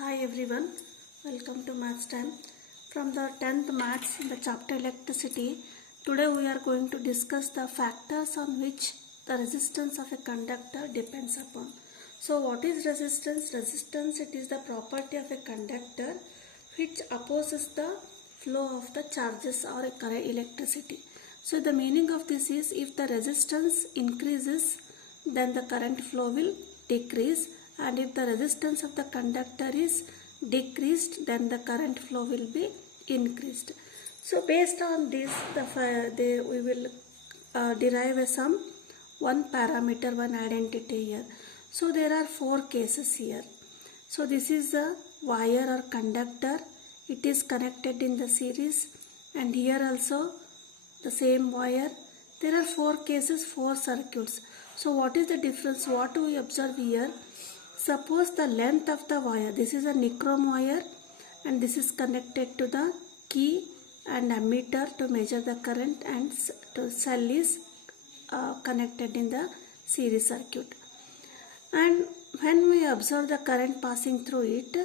Hi everyone, welcome to Maths Time. From the 10th Maths in the chapter Electricity, today we are going to discuss the factors on which the resistance of a conductor depends upon. So what is resistance? Resistance, it is the property of a conductor which opposes the flow of the charges or a current electricity. So the meaning of this is if the resistance increases, then the current flow will decrease, and if the resistance of the conductor is decreased, then the current flow will be increased. So based on this, we will derive one parameter, one identity here. So there are four cases here. So this is a wire or conductor. It is connected in the series, and here also the same wire. There are four cases, four circuits. So what is the difference? What do we observe here? Suppose the length of the wire, this is a nichrome wire and this is connected to the key and ammeter to measure the current, and to cell is connected in the series circuit. And when we observe the current passing through it,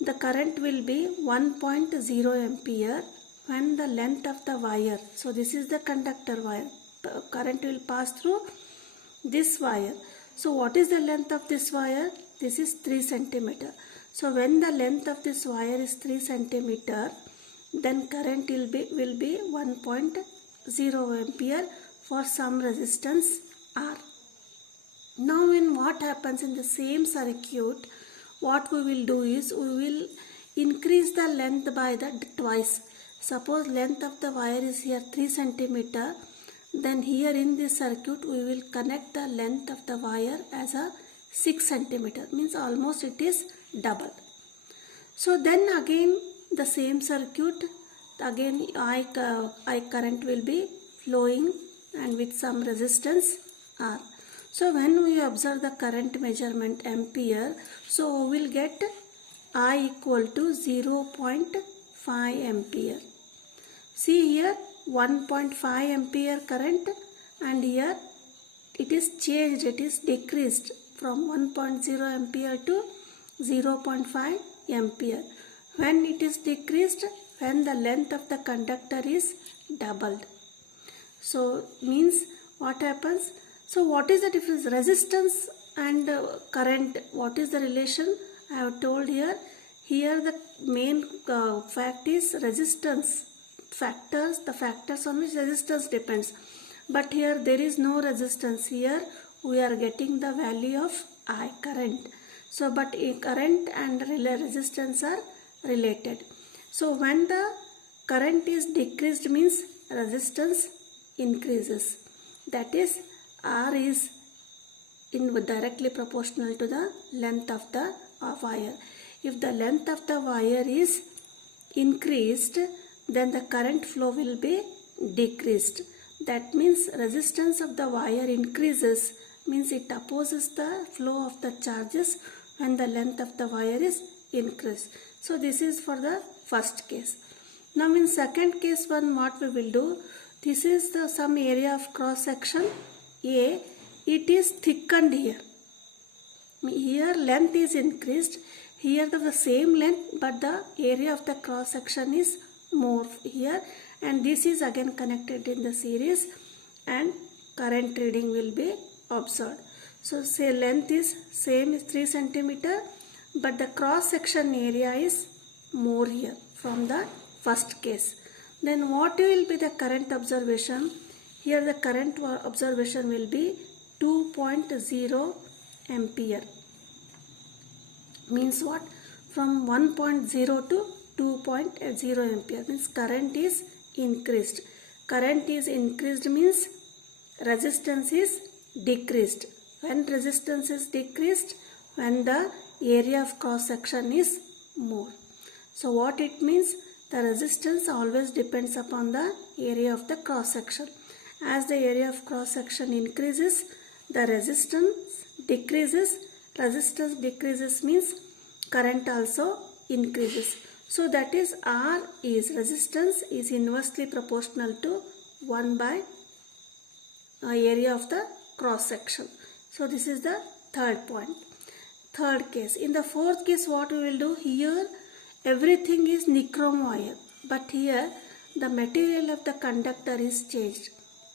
the current will be 1.0 ampere when the length of the wire, so this is the conductor wire, current will pass through this wire. So what is the length of this wire? This is 3 centimeter. So when the length of this wire is 3 centimeter, then current will be 1.0 ampere for some resistance R. Now when what happens in the same circuit, what we will do is we will increase the length by the twice. Suppose length of the wire is here 3 centimeter, then here in this circuit we will connect the length of the wire as a 6 centimeter, means almost it is double. So then again the same circuit, again I current will be flowing and with some resistance R. So when we observe the current measurement ampere, so we will get I equal to 0.5 ampere. See here 1.5 ampere current, and here it is changed, it is decreased from 1.0 ampere to 0.5 ampere. When it is decreased, when the length of the conductor is doubled. So means what happens? So what is the difference? Resistance and current, what is the relation? I have told here. Here the main fact is resistance. The factors on which resistance depends. But here there is no resistance. Here we are getting the value of I, current. So but current and resistance are related. So when the current is decreased means resistance increases. That is R is directly proportional to the length of the wire. If the length of the wire is increased, then the current flow will be decreased. That means resistance of the wire increases, means it opposes the flow of the charges when the length of the wire is increased. So this is for the first case. Now in second case one, what we will do, this is some area of cross section A, it is thickened here. Here length is increased, here the same length but the area of the cross section is more here, and this is again connected in the series and current reading will be observed. So say length is same is 3 centimeter, but the cross section area is more here from the first case. Then what will be the current observation? Here the current observation will be 2.0 ampere. Means what? From 1.0 to 2.0 ampere, means current is increased. Current is increased means resistance is decreased. When resistance is decreased, when the area of cross section is more. So what it means? The resistance always depends upon the area of the cross section. As the area of cross section increases, the resistance decreases. Resistance decreases means current also increases. So that is R is resistance is inversely proportional to 1 by area of the cross section. So this is the third point. third case. In the fourth case, what we will do here, everything is nichrome wire, but here the material of the conductor is changed.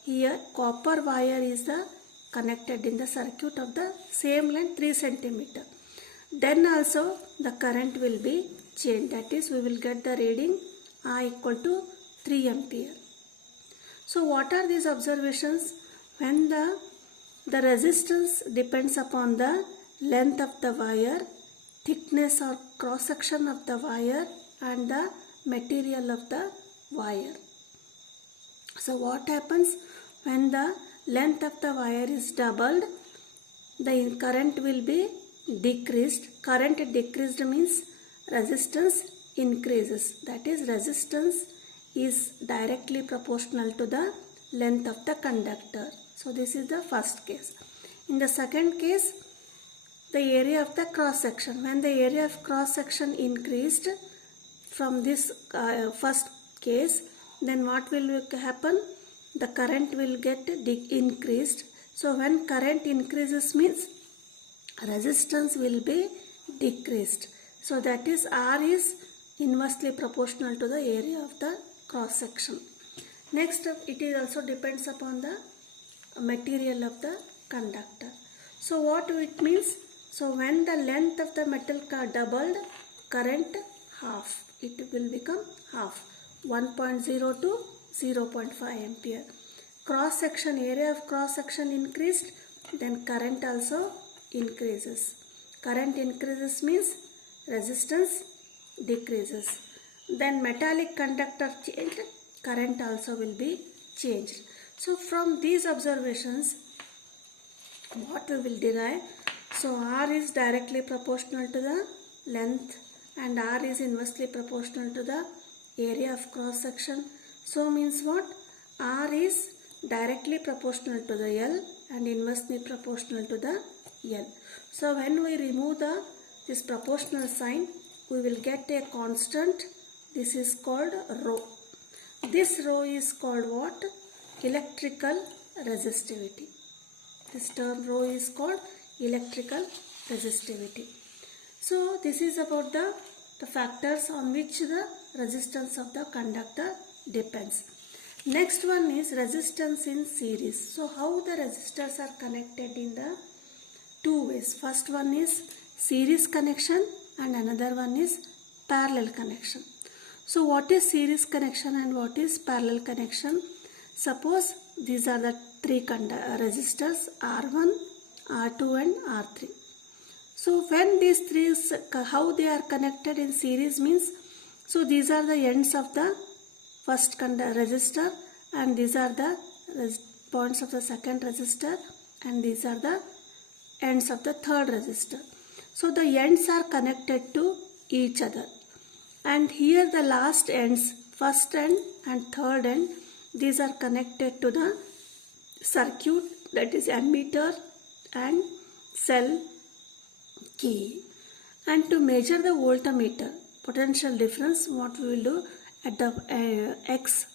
Here copper wire is the connected in the circuit of the same length 3 centimeter. Then also the current will be changed, that is we will get the reading I equal to 3 ampere. So what are these observations? When the resistance depends upon the length of the wire, thickness or cross section of the wire, and the material of the wire. So what happens when the length of the wire is doubled? The current will be decreased. Current decreased means resistance increases. That is, resistance is directly proportional to the length of the conductor. So this is the first case. In the second case, the area of the cross section. When the area of cross section increased from this first case, then what will happen? The current will get increased. So when current increases means resistance will be decreased. So that is, R is inversely proportional to the area of the cross section. Next, it is also depends upon the material of the conductor. So what it means? So when the length of the metal doubled, current half. It will become half, 1.0 to 0.5 ampere. Cross section, area of cross section increased, then current also increases. Current increases means resistance decreases. Then metallic conductor changed, current also will be changed. So from these observations, what we will derive? So R is directly proportional to the length and R is inversely proportional to the area of cross section. So means what? R is directly proportional to the L and inversely proportional to the L. So when we remove this proportional sign, we will get a constant. This is called rho. This rho is called what? Electrical resistivity. This term rho is called electrical resistivity. So this is about the factors on which the resistance of the conductor depends. Next one is resistance in series. So how the resistors are connected in the two ways. First one is series connection and another one is parallel connection. So what is series connection and what is parallel connection? Suppose these are the three resistors R1, R2 and R3. So when these three, how they are connected in series means, so these are the ends of the first resistor and these are the points of the second resistor and these are the ends of the third resistor. So the ends are connected to each other and here the last ends, first end and third end, these are connected to the circuit, that is ammeter and cell key. And to measure the voltmeter potential difference, what we will do at the X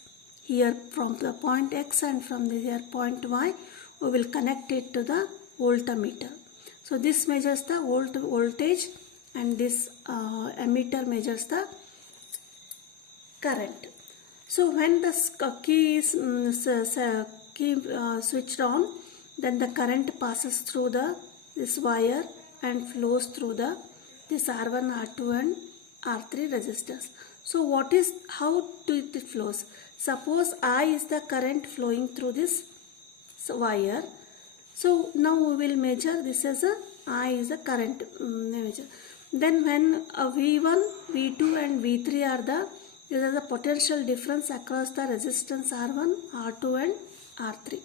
here from the point X and from the here point Y, we will connect it to the voltmeter. So this measures the voltage and this ammeter measures the current. So when the key is switched on, then the current passes through this wire and flows through this R1, R2 and R3 resistors. So how it flows? Suppose I is the current flowing through this wire. So now we will measure this as I is the current measure. Then when V1, V2 and V3 these are the potential difference across the resistance R1, R2 and R3.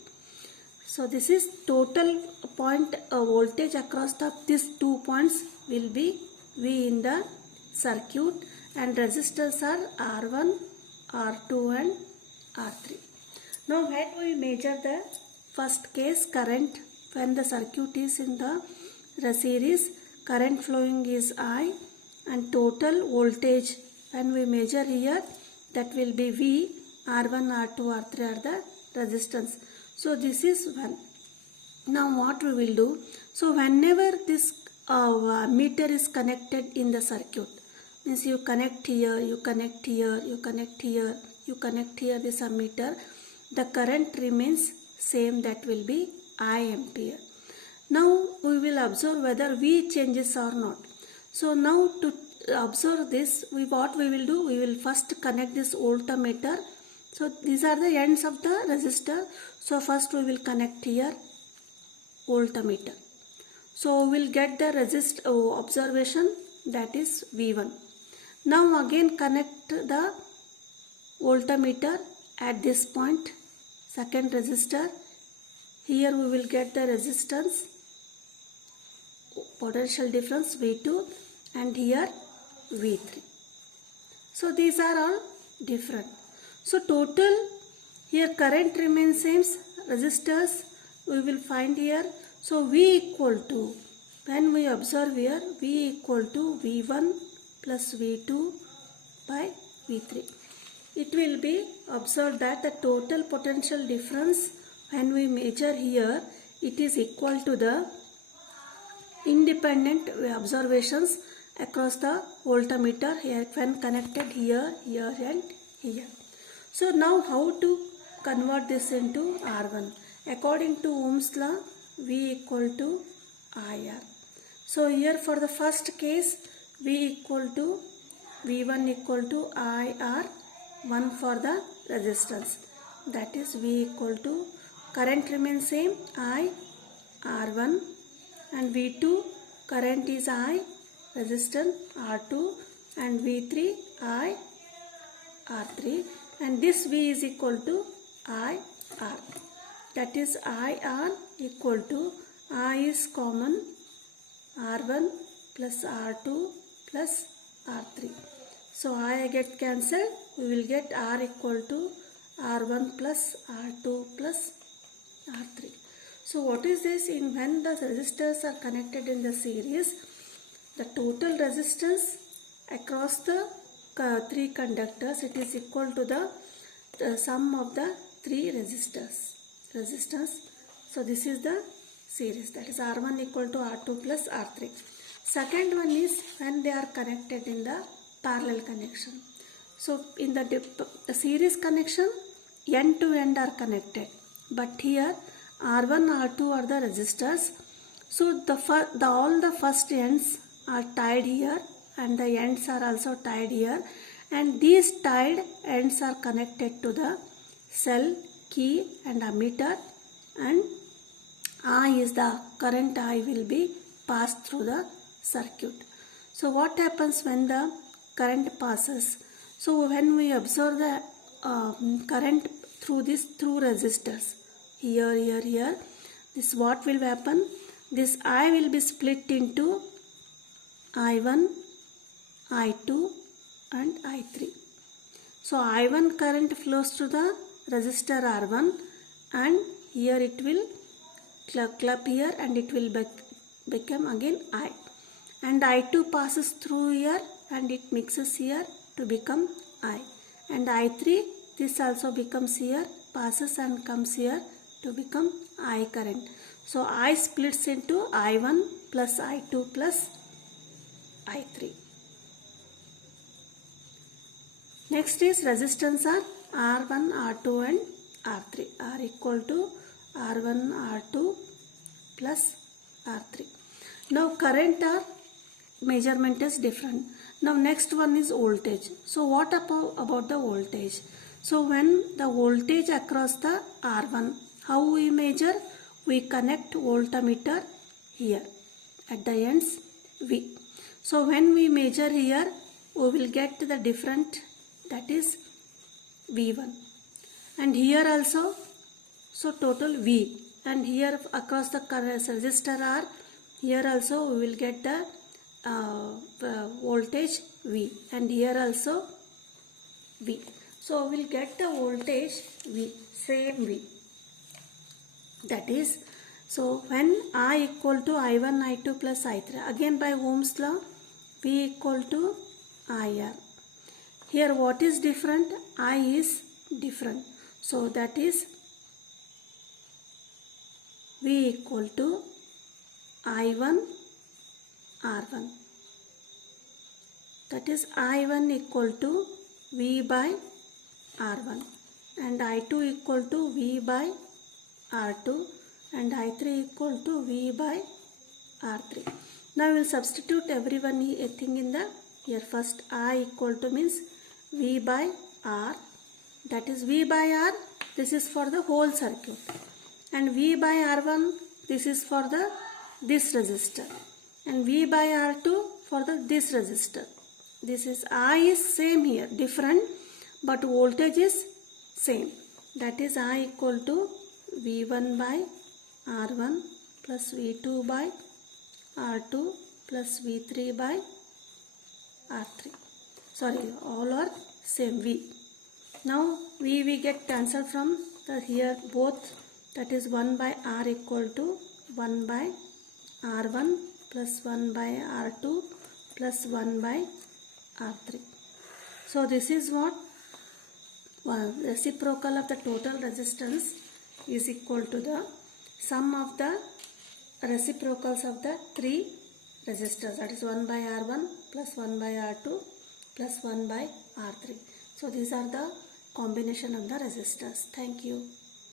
So this is total point voltage across these 2 points will be V in the circuit and resistors are R1, R2 and R3. Now when we measure the first case current, when the circuit is in the series, current flowing is I and total voltage when we measure here, that will be V, R1, R2, R3 are the resistance. So this is 1. Now what we will do? So whenever this meter is connected in the circuit. Means you connect here, you connect here, you connect here, you connect here this ammeter. The current remains same, that will be I ampere. Now we will observe whether V changes or not. So now to observe this, what we will do, we will first connect this voltmeter. So these are the ends of the resistor. So first we will connect here voltmeter. So we will get the observation, that is V1. Now again connect the voltmeter at this point, second resistor. Here we will get the resistance, potential difference V2, and here V3. So these are all different. So total here current remains same, resistors we will find here. So V equal to, when we observe here, V equal to V1 plus V2 by V3. It will be observed that the total potential difference when we measure here, it is equal to the independent observations across the voltmeter here when connected here, here and here. So now how to convert this into R1? According to Ohm's law, V equal to IR. So here for the first case, V equal to V1 equal to IR1 for the resistance. That is V equal to, current remains same, I R1, and V2 current is I, resistance R2, and V3 I R3, and this V is equal to IR. That is IR equal to, I is common, R1 plus R2 plus R3. So I get cancelled, we will get R equal to R1 plus R2 plus R3. So what is this? In when the resistors are connected in the series, the total resistance across the three conductors, it is equal to the sum of the three resistance. So this is the series, that is R1 equal to R2 plus R3. Second one is when they are connected in the parallel connection. So in the series connection, end to end are connected, but here R1, R2 are the resistors. So all the first ends are tied here, and the ends are also tied here, and these tied ends are connected to the cell, key and ammeter, and I is the current I will be passed through the circuit. So what happens when the current passes? So when we observe the current through resistors, here, this what will happen? This I will be split into I1, I2 and I3. So I1 current flows to the resistor R1, and here it will club here, and it will become again I. And I2 passes through here, and it mixes here to become I. And I3, this also becomes here, passes and comes here to become I current. So I splits into I1 plus I2 plus I3. Next is resistance are R1, R2 and R3. R equal to R1, R2 plus R3. Now current or measurement is different. Now next one is voltage. So what about the voltage? So when the voltage across the R1, how we measure? We connect voltmeter here at the ends V. So when we measure here, we will get the different, that is V1. And here also, so total V. And here across the resistor R, here also we will get the voltage V. And here also V. So we will get the voltage V, same V. That is, so when I equal to I1, I2 plus I3, again by Ohm's law, V equal to IR. Here what is different? I is different. So that is V equal to I1 R1. That is I1 equal to V by R1 and I2 equal to V by R2 and I3 equal to V by R3. Now we will substitute everything in the here. First I equal to means V by R, that is V by R, this is for the whole circuit, and V by R1, this is for this resistor, and V by R2 for this resistor. This is I is same here, different, but voltage is same. That is I equal to V1 by R1 plus V2 by R2 plus V3 by R3. Sorry, all are same V. Now we get cancelled from here both, that is 1 by R equal to 1 by R1 plus 1 by R2 plus 1 by R3. So this is what reciprocal of the total resistance is equal to the sum of the reciprocals of the three resistors, that is 1 by R1 plus 1 by R2 plus 1 by R3. So these are the combination of the resistors. Thank you.